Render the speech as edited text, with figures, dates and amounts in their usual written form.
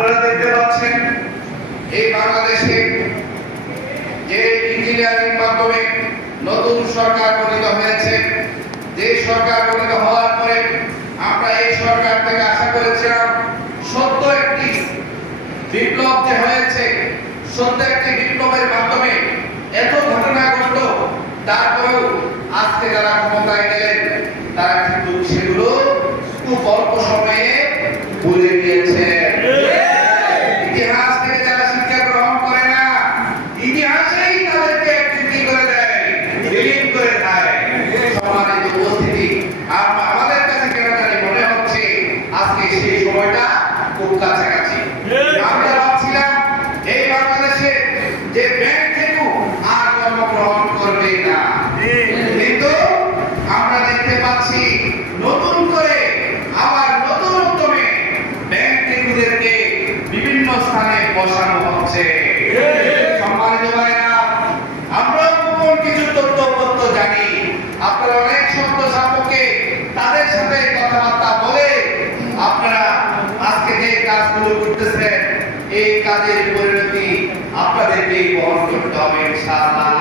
আপনারা দেখতে পাচ্ছেন এই বাংলাদেশে যে ইঞ্জিনিয়ারিং মাধ্যমে নতুন সরকার গঠিত হয়েছে, যে সরকার গঠিত হওয়ার পরে আমরা এই সরকার থেকে আশা করেছিলাম সত্য একটি বিপ্লব যে হয়েছে, সত্য একটি বিপ্লবের মাধ্যমে এত ঘটনা ঘটল, তারপরেও আজকে যারা ক্ষমতায় গেলেন তারা কিন্তু সেগুলো খুব অল্প সময়ে ভুলে গিয়েছে। ইতিহাস থেকে যারা শিক্ষা গ্রহণ করে না, ইতিহাসেই তাদেরকে কি করে দেয়, বিলীন করে দেয়। সম্মানিত উপস্থিতি, আমাদের কাছে কেন জানি মনে হচ্ছে আজকে সেই সময়টা খুব কাছাকাছি। আমরা ভাবছিলাম এই বাংলাদেশে যে ব্যাংক থেকে আর জন্মগ্রহণ করবে না, কিন্তু আমরা দেখতে পাচ্ছি নতুন করে আবার নতুন উদ্যমে ব্যাংক থেকেদেরকে বিভিন্ন স্থানে বসানো হচ্ছে। সম্মানিত ভাইরা, আমরা কোন কিছু তথ্য জানি, আপনারা অনেক শব্দ সাপকে তাদের সাথে কথাবার্তা বলে আপনারা আজকে যে কাজগুলো করতেছেন, এই কাজের পরিণতি আপনাদেরকেই বহন করতে হবে ইনশাআল্লাহ।